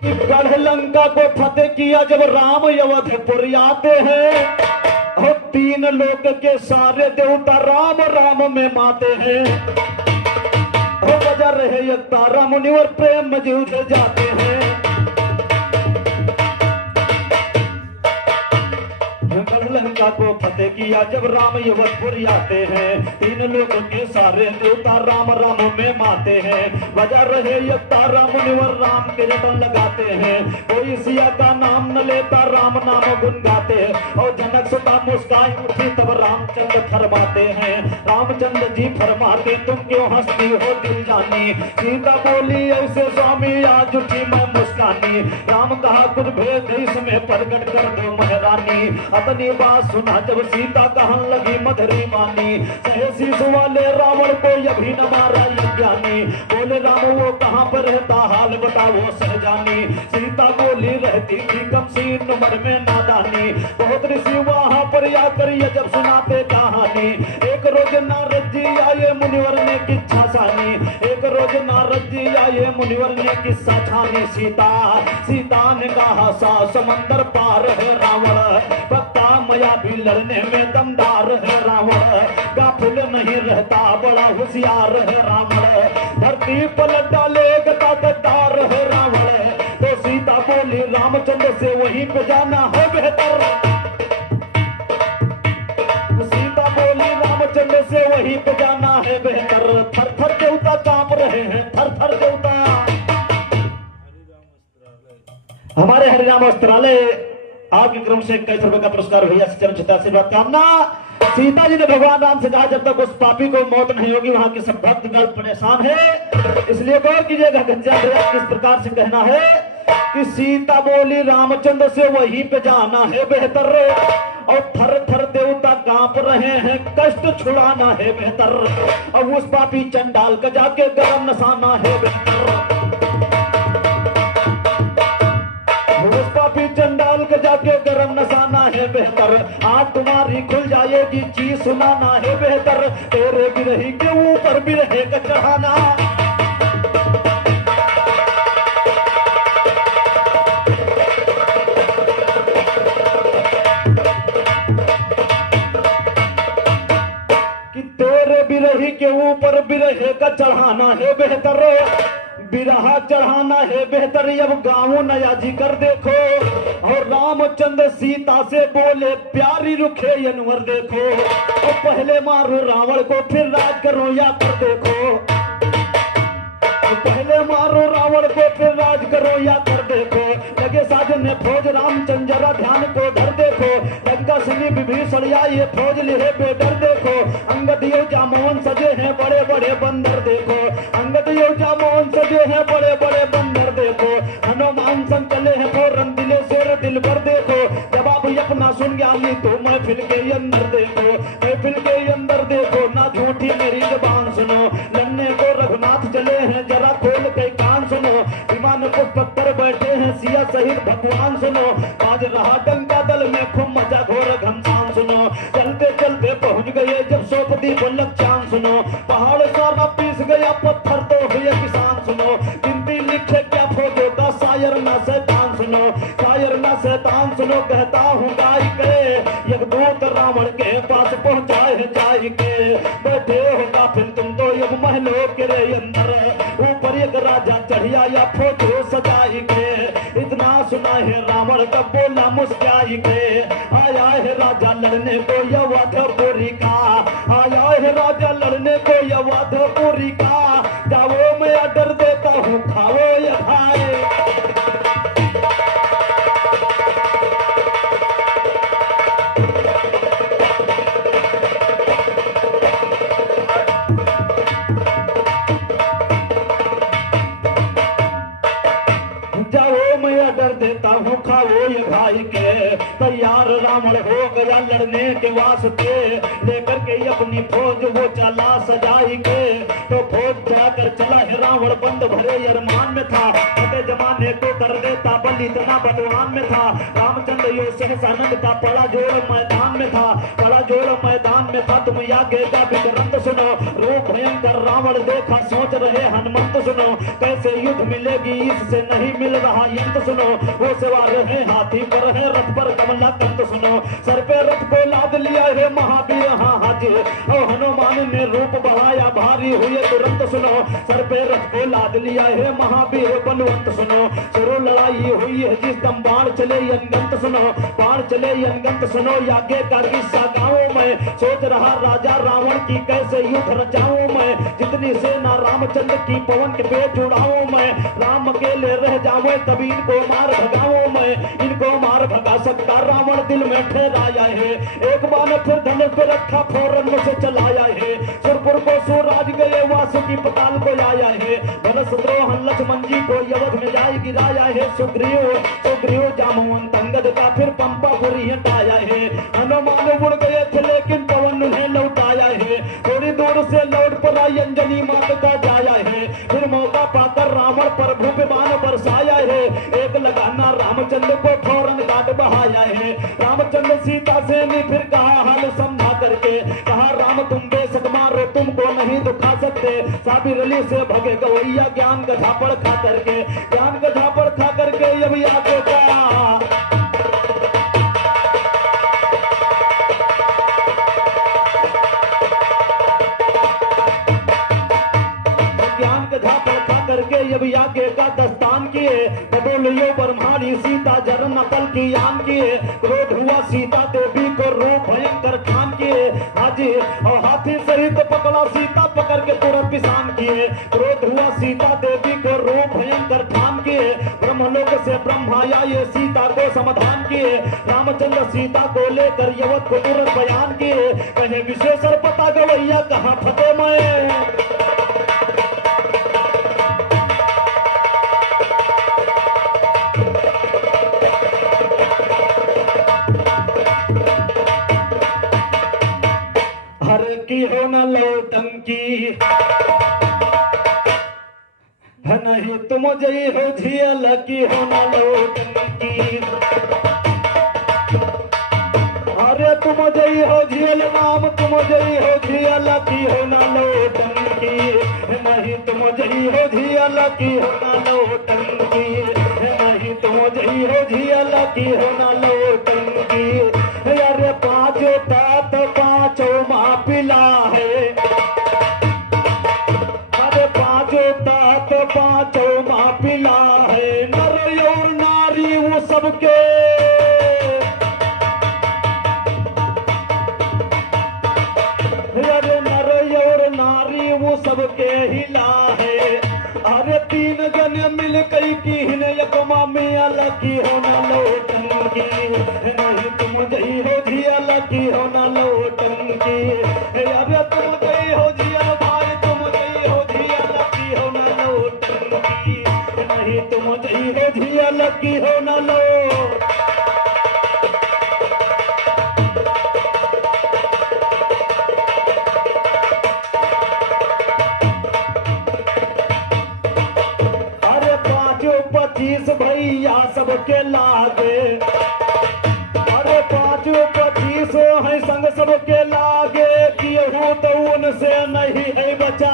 गढ़ लंका को फतेह किया जब राम अवधपुर आते हैं, और तीन लोक के सारे देवता राम राम में माते हैं। हो बजा रहे एक तारा मुनिवर प्रेम में जूझ जाते हैं। लंका को फतेह किया जब राम अवधपुर आते हैं, तीन लोगों के सारे देवता राम राम में माते हैं। बजा रहे ये तारा मुनिवर राम के रटन लगाते हैं। कोई सिया का नाम न लेता राम नाम गुन गाते हैं। और जनक सुता मुस्काई उठी तब रामचंद्र फरमाते हैं, रामचंद्र जी फरमाते तुम क्यों हंसती हो दिल जानी। सीता बोली ऐसे स्वामी आज उठी मैं मुस्कानी। राम कहा कुछ भेद इसमें प्रकट कर दो महारानी। अपनी बात सुना जब सीता कहन लगी मधुरी मानी। सहसी वाले रावण को अभी न मारा ये ज्ञानी। बोले राम वो कहाँ पर रहता हाल बताओ सहजानी। सीता बोली रहती थी कम सीन उम्र में नादानी। बहुत ऋषि वहाँ पर आकर ये जब सुनाते कहानी। एक रोज नारद जी आए मुनिवर ने किस्सा छानी। एक रोज नारद जी आए मुनिवर ने किस्सा छानी। सीता ने कहा सा समंदर पार है रावण। मया भी लड़ने में दमदार है रावण। गाफिल नहीं रहता बड़ा होशियार है रावण। धरती पलट डालेगा ताकतदार है रावण। तो सीता बोली रामचंद्र से वहीं पे जाना है बेहतर। सीता बोली रामचंद्र से वहीं पे जाना है बेहतर। थर थर देवता कांप रहे हैं, थर थर देवता। हमारे हरिनाम वस्त्रालय आपके क्रम से 21 रुपए का पुरस्कार भैया से चरण छुता आशीर्वाद कामना। सीता जी ने भगवान राम से कहा जब तक उस पापी को मौत नहीं होगी वहां के सब भक्तगण परेशान है। इसलिए गौर कीजिएगा गंजा किस प्रकार से कहना है कि सीता बोली रामचंद्र से वहीं पे जाना है बेहतर। और थर थर देवता कांप रहे हैं कष्ट छुड़ाना है बेहतर। और उस पापी चंडाल का जाके गरम नसाना है बेहतर। चंडाल के जाके गरम नसाना है बेहतर। आज तुम्हारी खुल जाएगी चीज सुनाना है बेहतर। तेरे बिरही के ऊपर बिरहे का चढ़ाना। कि तेरे बिरही के ऊपर बिरहे का चढ़ाना है बेहतर। बिरहा चढ़ाना है बेहतर। अब गाँव नया जी कर देखो। और रामचंद्र सीता से बोले प्यारी रुखे अनवर देखो। और पहले मारो रावण को फिर राज करो या कर देखो। पहले मारो रावण को फिर राज करो या कर देखो। लगे साजन ने फौज रामचंद्र जरा ध्यान को धर देखो। लंका सिंह विभीषण ये फौज लिहे बेडर देखो। अंगद जामोहन सजे हैं बड़े बड़े बंदर देखो। अंगद जामोहन सजे हैं बड़े बड़े बंदर देखो। हनुमान संग चले हैं फौरन दिले शेर दिल भर देखो। जब आप अपना सुन गया तो महफिल के अंदर देखो। महफिल के अंदर देखो ना झूठी मेरी जबान सुनो। लन्ने को रघुनाथ चले हैं जरा खोल के कान सुनो। विमान पुष्पक पर बैठे हैं सिया सहित भगवान सुनो। आज रहा डंका दल में खूब मजा घोर घमसान सुनो। चलते चलते पहुंच गए जब सोपती बोलक चांद सुनो। पहाड़ सारा पीस गया पत्थर तो हुए किसान सुनो। गिनती लिखे क्या फौजों का शायर ना शैतान सुनो। शायर ना शैतान सुनो कहता हूँ गाय के। एक दूत रावण के पास पहुंचाए जाए के। बैठे होगा फिर तुम तो एक महलों के अंदर। ऊपर एक राजा चढ़िया या फोटो सजाई के। इतना सुना है रावण का बोला मुस्काई के। आया है राजा लड़ने को अवधपुरी का। आया है राजा लड़ने को अवधपुरी का। जाओ मैं डर देता हूँ खाओ या खाए। डर देता हूँ खाओ ये भाई के। तैयार रावण हो गया लड़ने के वास्ते, लेकर के अपनी फौज वो चला सजाई के। तो फौज जाकर चला है रावण बंद भरे अरमान में था, बड़े जमाने को कर देता बलि इतना बदवान में था। रामचंद्र यो सहसानंद का बड़ा जोड़ मैदान में था, बड़ा जोड़ मैदान में था। तुम आगे का विवरण सुनो, रूप भयंकर रावण देखा सोच रहे हनुमंत सुनो। कैसे युद्ध मिलेगी इससे नहीं मिल रहा यंत्र सुनो। वो सवार है हाथी पर है रथ पर कमला कंत सुनो। सर पे रथ को लाद लिया है महावीर हाँ हाजी, और हनुमान ने रूप बढ़ाया भारी हुए तुरंत सुनो। सर पे रथ को लाद लिया है महावीर बलवंत सुनो। शुरू लड़ाई हुई है जिस दम बाण चले अनगंत सुनो, बाण चले अनगंत सुनो। आगे का किस्सा गाँव में सोच रहा राजा रावण की कैसे युद्ध रचाऊं मैं। जितनी सेना रामचंद्र की पवन के पेट जुड़ाऊं मैं, राम अकेले रह जाऊं तभी इनको मार भगाऊं मैं। इनको मार भगा सकता रावण दिल में ठहराया है, एक बार फिर धनुष पे रखा फौरन मुझसे चलाया है। सुरपुर को सूराज गए वासुकी पताल को आया है, भरत शत्रुघ्न लक्ष्मण जी को यवध में जाय गिराया है। सुग्रीव जामुवंत अंगद का फिर पंपापुरी हटाया है। हनुमान उड़ गए थे लेकिन पवन उन्हें लौटाया है। थोड़ी दूर से लौट पर आई अंजनी मात का जाया है, फिर मौका पाकर रावण पर भूप बाण बरसाया है। एक लगाना रामचंद्र को फौरन काट बहाया है। रामचंद्र सीता से ने फिर कहा हाल समझा करके, कहा राम तुम बेशक मारो तुमको नहीं दुखा सकते। साबिर अली से भगे गवैया ज्ञान का झापड़ खा करके, ज्ञान का झापड़ खा करके अब आगे का आगे का दस्तान किए। बबोलियो ब्रह्माणी सीता जर नकल की आन किए। क्रोध हुआ सीता देवी को रूप भयंकर ठान किए। हाजी और हाथी सहित पकड़ा सीता पकड़ के तुरंत पिसान किए। क्रोध हुआ सीता देवी को रूप भयंकर ठान किए। ब्रह्मलोक से ब्रह्मा आए सीता को समाधान किए। रामचंद्र सीता को लेकर यवत को तुरंत बयान किए। कहे विशेषर पता गवैया कहाँ फते मैं। की हो न लौटंकी नहीं तुम जई हो झियल की हो न लौटंकी। अरे तुम जई हो झियल राम तुम जई हो झियल की हो न लौटंकी। नहीं तुम जई हो झियल की हो न लौटंकी। नहीं तुम जई हो झियल की हो न लौटंकी। अरे पांचों तात पांचों माँ पिला है। अरे पांचों तात पांचों माँ पिला है। नर और नारी वो सबके अरे नर और नारी वो सबके हिला है। अरे तीन जन मिल कई की हिन यकमा में अलग की हो न लौटंगी। नहीं तुम जई हो झियल की हो न लौटंगी। अरे तुम गई हो झियल भाई तुम गई हो झियल की हो न लौटंगी। नहीं तुम गई हो झियल की हो न लो। अरे 5-25 भैया सबके लागे। अरे 5-25 है संग सबके लागे। केहू तो उनसे नहीं है बचा।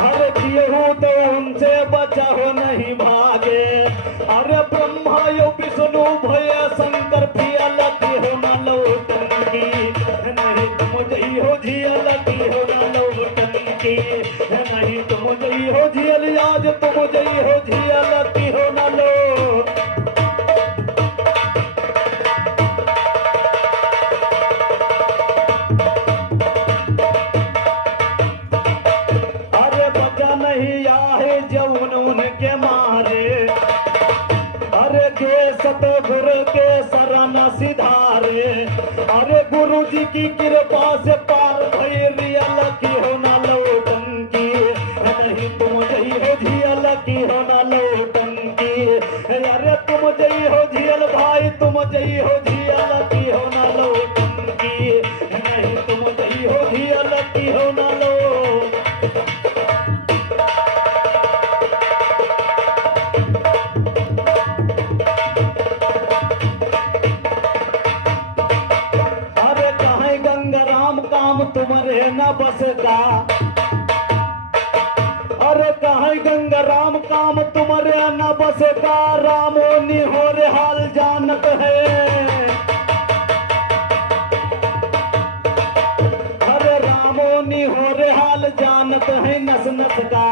अरे केहू तो उनसे बचा हो नहीं भागे। अरे ब्रह्मा यो विष्णु भय शंकर फियल की हो न लौटंगी। नहीं तुम जई हो झियल की हो न लौटंगी। नहीं तुम जई हो झियल आज तुम जई हो झियल की हो न लो। अरे बचा नहीं आहे जौन उनके मारे। अरे गे सतगुरु के शरण सिधारे। अरे गुरु जी की कृपा से पार भई रियल की हो न लौटंगी। नहीं तुम जई हो झिया लकी हो ना लो टंकी, नहीं तुम जई हो झिया लकी हो ना लो। अरे कहीं गंगा राम काम तुम्हारे न बसगा, अरे कहीं गंगा राम काम तुम्हारे न बसगा, रामो निहोर हाल जानत है। अरे रामो निहोर हाल जानत है नस नस का।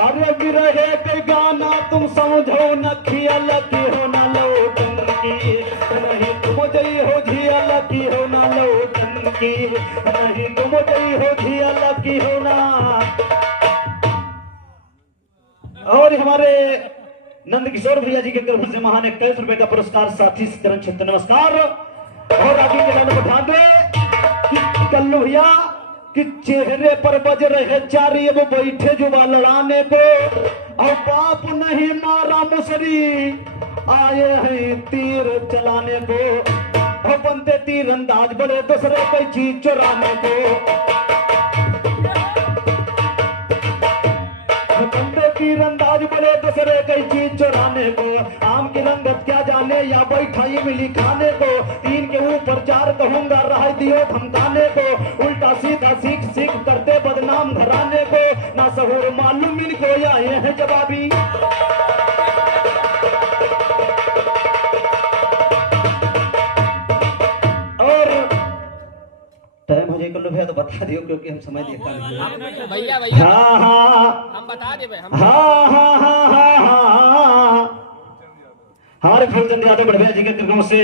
अरे बिरहे के गाना तुम समझो न खिया लकी हो ना लो टंकी, नहीं तुम जई हो झिया लकी हो ना लो टंकी, नहीं तुम जई हो झिया लकी हो ना। और हमारे नंद किशोर भैया जी के तरफ से महान 21 रुपए का पुरस्कार, साथी चरण छत्र नमस्कार। और आगे के गाना बढ़ा दे कि कल्लू भैया कि चेहरे पर बज रहे चारी, अब बैठे जुबा लड़ाने को, और बाप नहीं मारा मुसरी, आए हैं तीर चलाने को, और बनते तीर अंदाज बड़े दूसरे कोई चीज चुराने को। तीरंदाज बड़े दूसरे कई चीज चुराने को, आम की रंगत क्या जाने या बैठाई मिली खाने को, तीन के ऊपर चार कहूंगा रह दियो धमकाने को, उल्टा सीधा सीख सीख करते बदनाम घराने को, ना सहूर मालूम इनको या ये है जवाबी। और टाइम हो जाए कल्लू भैया तो बता दियो, क्योंकि हम समय देखा नहीं भैया भैया। हाँ हाँ हम बता दे भाई, हम हाँ हाँ हाँ हाँ हाँ। हमारे फूलचंद यादव बढ़िया जी के कृपा से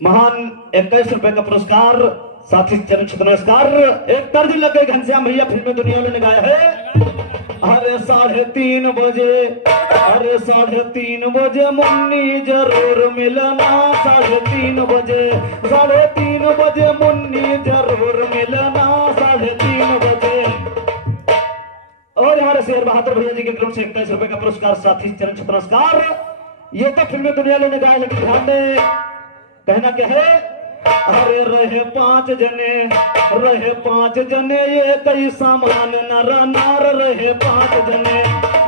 महान 21 रुपए का पुरस्कार, साथी चरण छत्र नमस्कार। एक तर्ज लग गई घनश्याम भैया फिल्म दुनिया ने गाया है। अरे 3:30 बजे, अरे 3:30 बजे मुन्नी जरूर मिलना, 3:30 बजे, 3:30 बजे मुन्नी जरूर मिलना, 3:30 बजे। और हमारे शेर बहादुर भैया जी के क्रम से 21 रुपए का पुरस्कार, साथी चरण छत्र नमस्कार। ये तो फिल्म दुनिया ने गाया, लेकिन ध्यान दे कहना क्या है। अरे रहे 5 जने, रहे 5 जने, ये कई सामान नर नार, रहे 5 जने,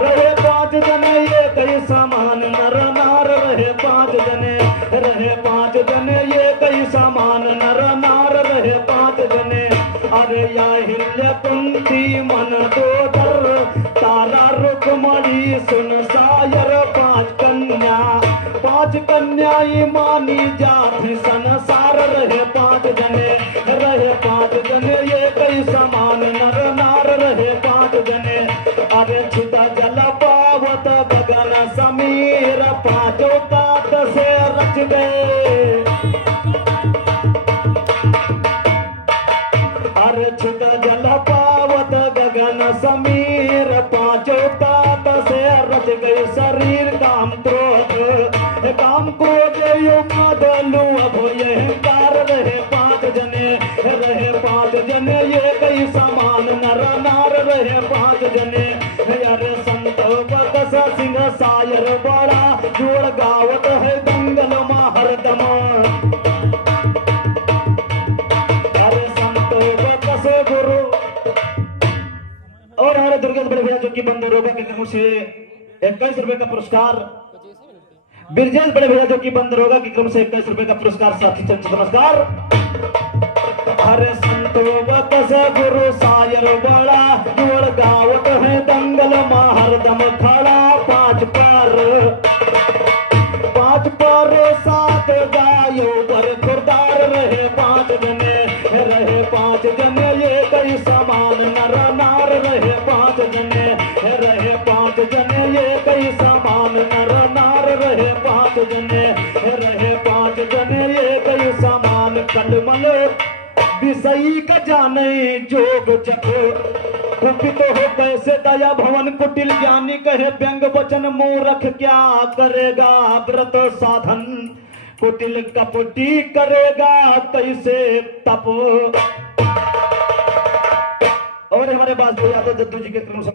रहे 5 जने, ये कई सामान नर नार, रहे 5 जने, रहे 5 जने, ये कई सामान नर नार, रहे 5 जने। अरे या हिल्य कुंती मन दो दर, तारा रुकमणी सुन सायर, 5 कन्या, 5 कन्या मानी जाति संसार, रहे 5 जने, रहे 5 जने, ये कई समान नर नार, रहे 5 जने। अरे छिता जल पावत गगन समीर, 5 तात से रच गए। अरे छिता जल पावत गगन समीर, 5 तात से रच गए। शरीर काम क्रोध, काम क्रोध यो बदलू अब ये कार, रहे 5 जने, रहे 5 जने, ये कई समान नर नार, रहे 5 जने। अरे संत बकस सिंह सायर बड़ा, जोड़ गावत है दंगल मा हरदम। अरे संत बकस गुरु। और हमारे दुर्गेश बड़े भैया जो कि बंधु रोगा के तरफ से 21 रुपए का पुरस्कार, बिरजेश बड़े भैया जो कि बंद रोगा की क्रम से 21 रुपए का पुरस्कार, साथी चरण नमस्कार। अरे संतो बकस गुरु सायर बड़ा, जोड़ गावत है दंगल मा हरदम खड़ा। 5 पर 7 गायो पर खुरदार, रहे 5 जने, रहे 5 जने, ये कई समान नर नार, रहे 5 जने, रहे 5 जने, ये कई समान नर नार, रहे 5 जने, रहे 5 जने, ये कई समान कलमल विषयी का जाने जोग चको, कुपित हो कैसे दया भवन कुटिल ज्ञानी, कहे व्यंग वचन मूर्ख क्या करेगा व्रत साधन, कुटिल कपटी करेगा कैसे तप। और हमारे पास यादव जद्दू जी के क्रम